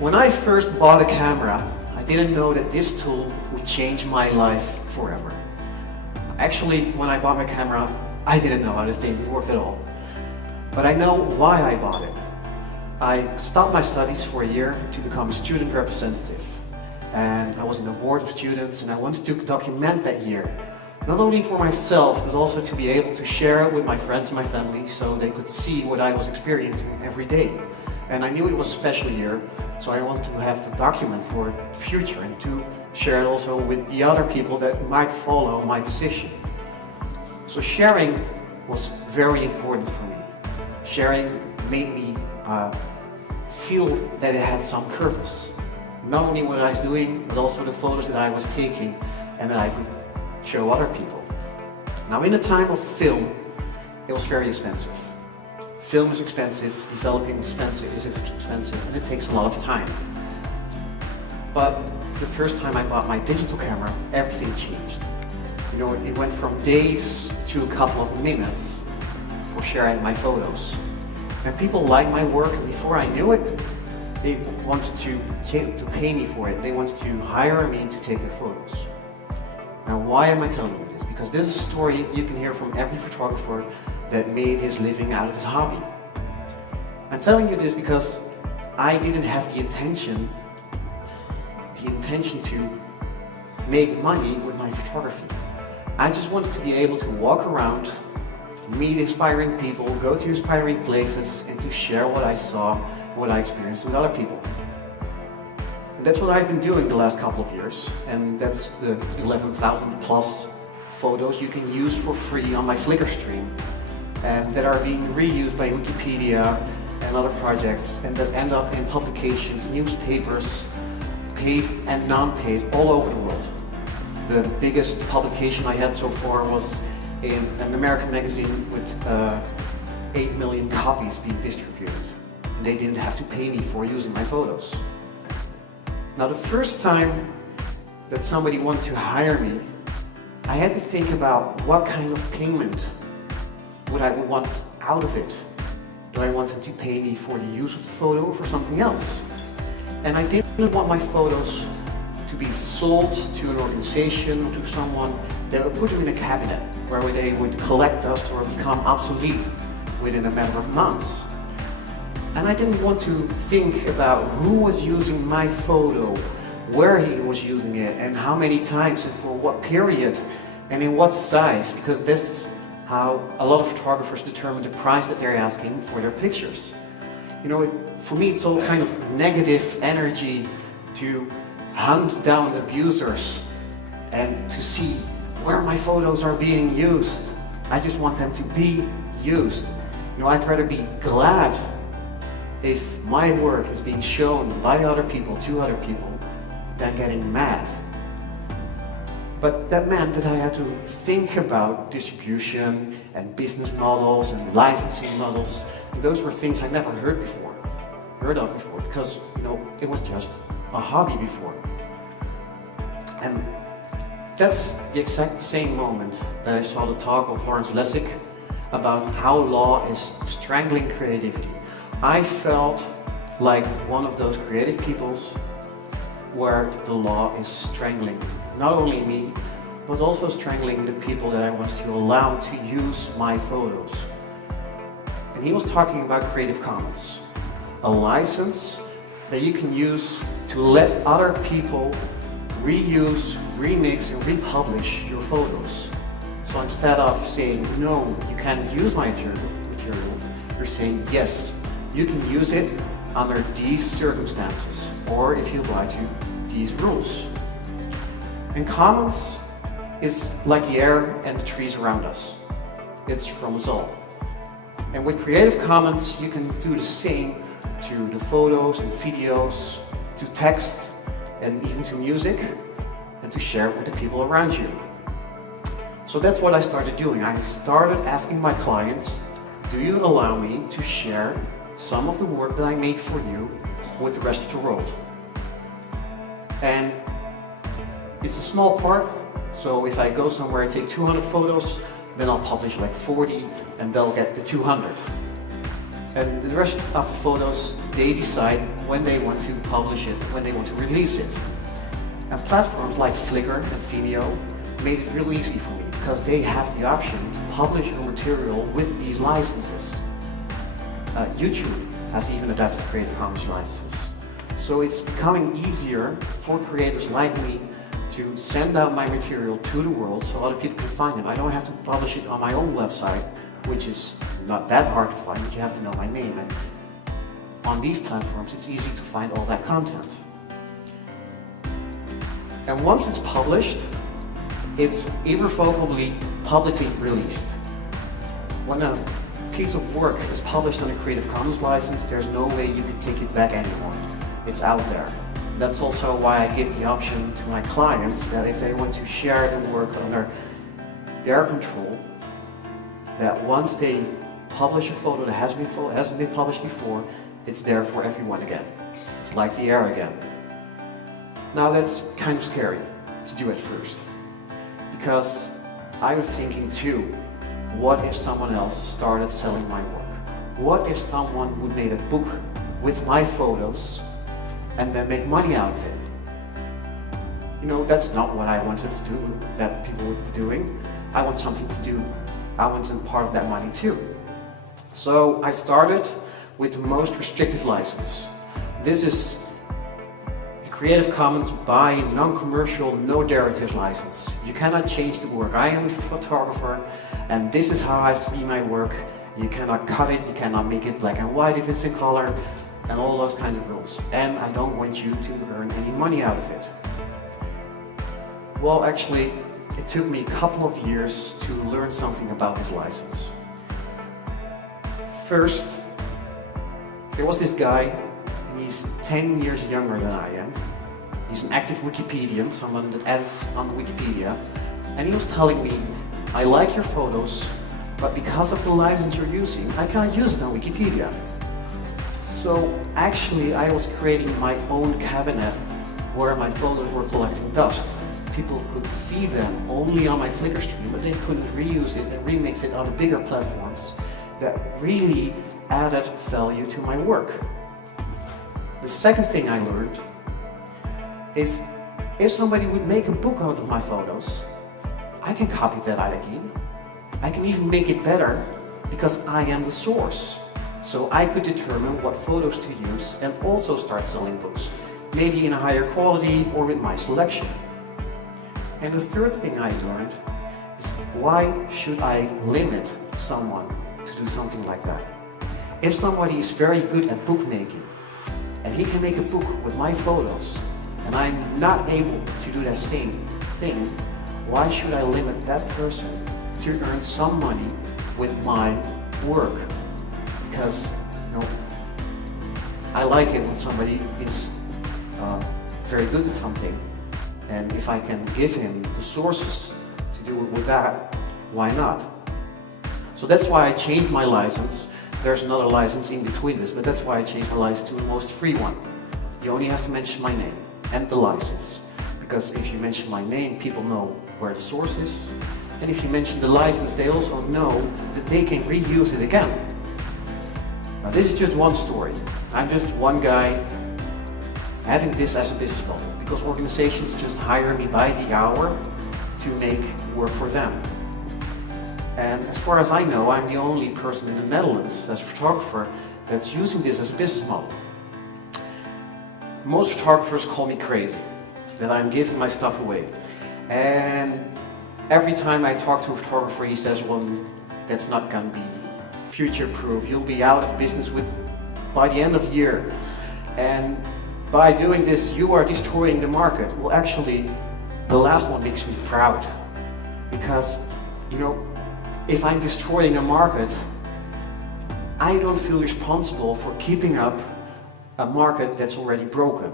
When I first bought a camera, I didn't know that this tool would change my life forever. Actually, when I bought my camera, I didn't know how the thing worked at all. But I know why I bought it. I stopped my studies for a year to become a student representative. And I was on the board of students, and I wanted to document that year. Not only for myself, but also to be able to share it with my friends and my family so they could see what I was experiencing every day. And I knew it was a special year, so I wanted to have to document for the future and to share it also with the other people that might follow my position. So sharing was very important for me. Sharing made me feel that it had some purpose. Not only what I was doing, but also the photos that I was taking and that I could show other people. Now, in the time of film, it was very expensive. Film is expensive, developing is expensive, and it takes a lot of time. But the first time I bought my digital camera, everything changed. You know, it went from days to a couple of minutes for sharing my photos. And people liked my work, and before I knew it, they wanted to pay me for it. They wanted to hire me to take their photos. Now, why am I telling you this? Because this is a story you can hear from every photographer that made his living out of his hobby. I'm telling you this because I didn't have the intention to make money with my photography. I just wanted to be able to walk around, meet inspiring people, go to inspiring places, and to share what I saw, what I experienced with other people. And that's what I've been doing the last couple of years, and that's the 11,000 plus photos you can use for free on my Flickr stream, and that are being reused by Wikipedia and other projects, and that end up in publications, newspapers, paid and non-paid, all over the world. The biggest publication I had so far was in an American magazine with 8 million copies being distributed. And they didn't have to pay me for using my photos. Now, the first time that somebody wanted to hire me, I had to think about what kind of payment would I want out of it. Do I want them to pay me for the use of the photo or for something else? And I didn't want my photos to be sold to an organization or to someone that would put them in a cabinet where they would collect dust or become obsolete within a matter of months. And I didn't want to think about who was using my photo, where he was using it, and how many times and for what period and in what size, because that's how a lot of photographers determine the price that they're asking for their pictures. You know, for me it's all kind of negative energy to hunt down abusers and to see where my photos are being used. I just want them to be used. You know, I'd rather be glad if my work is being shown by other people to other people than getting mad. But that meant that I had to think about distribution and business models and licensing models. Those were things I never heard of before, because, you know, it was just a hobby before. And that's the exact same moment that I saw the talk of Lawrence Lessig about how law is strangling creativity. I felt like one of those creative peoples where the law is strangling not only me, but also strangling the people that I wanted to allow to use my photos. And he was talking about Creative Commons, a license that you can use to let other people reuse, remix, and republish your photos. So instead of saying, no, you can't use my material, you're saying, yes, you can use it under these circumstances, or if you apply to these rules. And commons is like the air and the trees around us. It's from us all. And with Creative Commons, you can do the same to the photos and videos, to text, and even to music, and to share it with the people around you. So that's what I started doing. I started asking my clients, do you allow me to share some of the work that I made for you with the rest of the world? And it's a small part, so if I go somewhere and take 200 photos, then I'll publish like 40 and they'll get the 200. And the rest of the photos, they decide when they want to publish it, when they want to release it. And platforms like Flickr and Vimeo made it really easy for me because they have the option to publish your material with these licenses. YouTube has even adapted Creative Commons licenses. So it's becoming easier for creators like me to send out my material to the world so other people can find it. I don't have to publish it on my own website, which is not that hard to find, but you have to know my name. And on these platforms, it's easy to find all that content. And once it's published, it's irrevocably publicly released. When a piece of work is published on a Creative Commons license, there's no way you can take it back anymore. It's out there. That's also why I give the option to my clients that if they want to share the work under their control, that once they publish a photo that hasn't been published before, it's there for everyone again. It's like the air again. Now that's kind of scary to do at first, because I was thinking too, what if someone else started selling my work? What if someone would make a book with my photos and then make money out of it? You know, that's not what I wanted to do, that people would be doing. I want something to do. I want to be part of that money too. So I started with the most restrictive license. This is the Creative Commons by non-commercial, no derivatives license. You cannot change the work. I am a photographer and this is how I see my work. You cannot cut it, you cannot make it black and white if it's in color, and all those kinds of rules. And I don't want you to earn any money out of it. Well, actually, it took me a couple of years to learn something about this license. First, there was this guy, and he's 10 years younger than I am. He's an active Wikipedian, someone that edits on Wikipedia, and he was telling me, I like your photos, but because of the license you're using, I cannot use it on Wikipedia. So actually, I was creating my own cabinet where my photos were collecting dust. People could see them only on my Flickr stream, but they couldn't reuse it and remix it on the bigger platforms that really added value to my work. The second thing I learned is if somebody would make a book out of my photos, I can copy that idea. I can even make it better because I am the source. So I could determine what photos to use and also start selling books, maybe in a higher quality or with my selection. And the third thing I learned is why should I limit someone to do something like that? If somebody is very good at bookmaking and he can make a book with my photos and I'm not able to do that same thing, why should I limit that person to earn some money with my work? Because, you know, I like it when somebody is very good at something, and if I can give him the sources to do it with that, why not? So that's why I changed my license. There's another license in between this, but that's why I changed my license to the most free one. You only have to mention my name and the license, because if you mention my name, people know where the source is, and if you mention the license, they also know that they can reuse it again. Now this is just one story. I'm just one guy having this as a business model because organizations just hire me by the hour to make work for them. And as far as I know, I'm the only person in the Netherlands as a photographer that's using this as a business model. Most photographers call me crazy, that I'm giving my stuff away. And every time I talk to a photographer, he says, well, that's not going to be future-proof. You'll be out of business by the end of the year. And by doing this, you are destroying the market. Well, actually, the last one makes me proud. Because, you know, if I'm destroying a market, I don't feel responsible for keeping up a market that's already broken.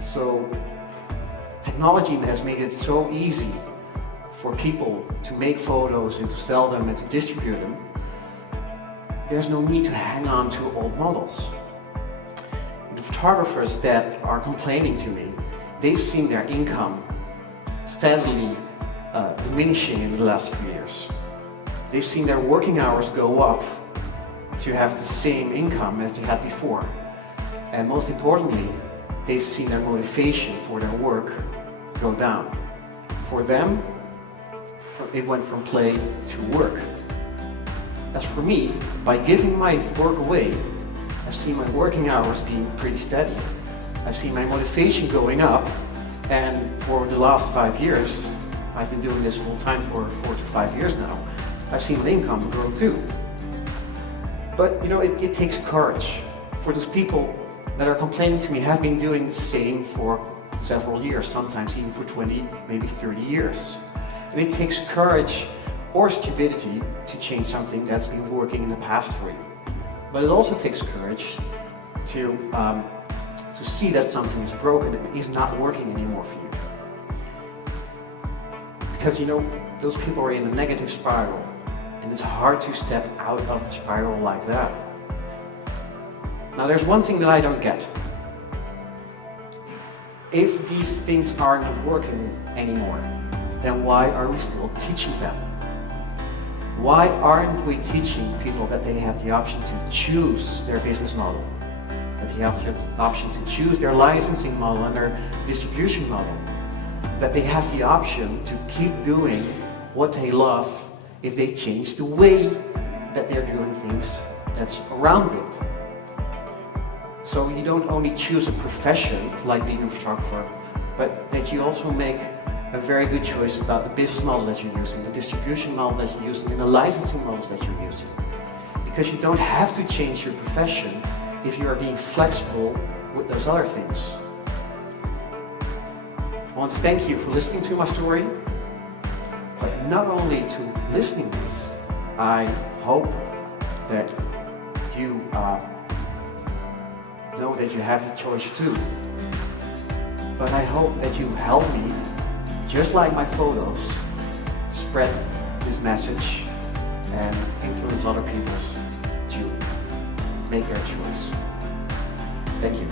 So, technology has made it so easy for people to make photos and to sell them and to distribute them. There's no need to hang on to old models. The photographers that are complaining to me, they've seen their income steadily diminishing in the last few years. They've seen their working hours go up to have the same income as they had before. And most importantly, they've seen their motivation for their work go down. For them, it went from play to work. As for me, by giving my work away, I've seen my working hours being pretty steady. I've seen my motivation going up, and for the last 5 years, I've been doing this full time for 4 to 5 years now, I've seen my income grow too. But you know, it takes courage. For those people that are complaining to me have been doing the same for several years, sometimes even for 20, maybe 30 years. And it takes courage or stupidity to change something that's been working in the past for you. But it also takes courage to see that something is broken and is not working anymore for you. Because you know, those people are in a negative spiral, and it's hard to step out of a spiral like that. Now there's one thing that I don't get. If these things are not working anymore, then why are we still teaching them? Why aren't we teaching people that they have the option to choose their business model? That they have the option to choose their licensing model and their distribution model? That they have the option to keep doing what they love if they change the way that they're doing things that's around it. So you don't only choose a profession like being a photographer, but that you also make a very good choice about the business model that you're using, the distribution model that you're using, and the licensing models that you're using. Because you don't have to change your profession if you are being flexible with those other things. I want to thank you for listening to my story, but not only to listening to this, I hope that you know that you have a choice too. But I hope that you help me, just like my photos, spread this message and influence other people to make their choice. Thank you.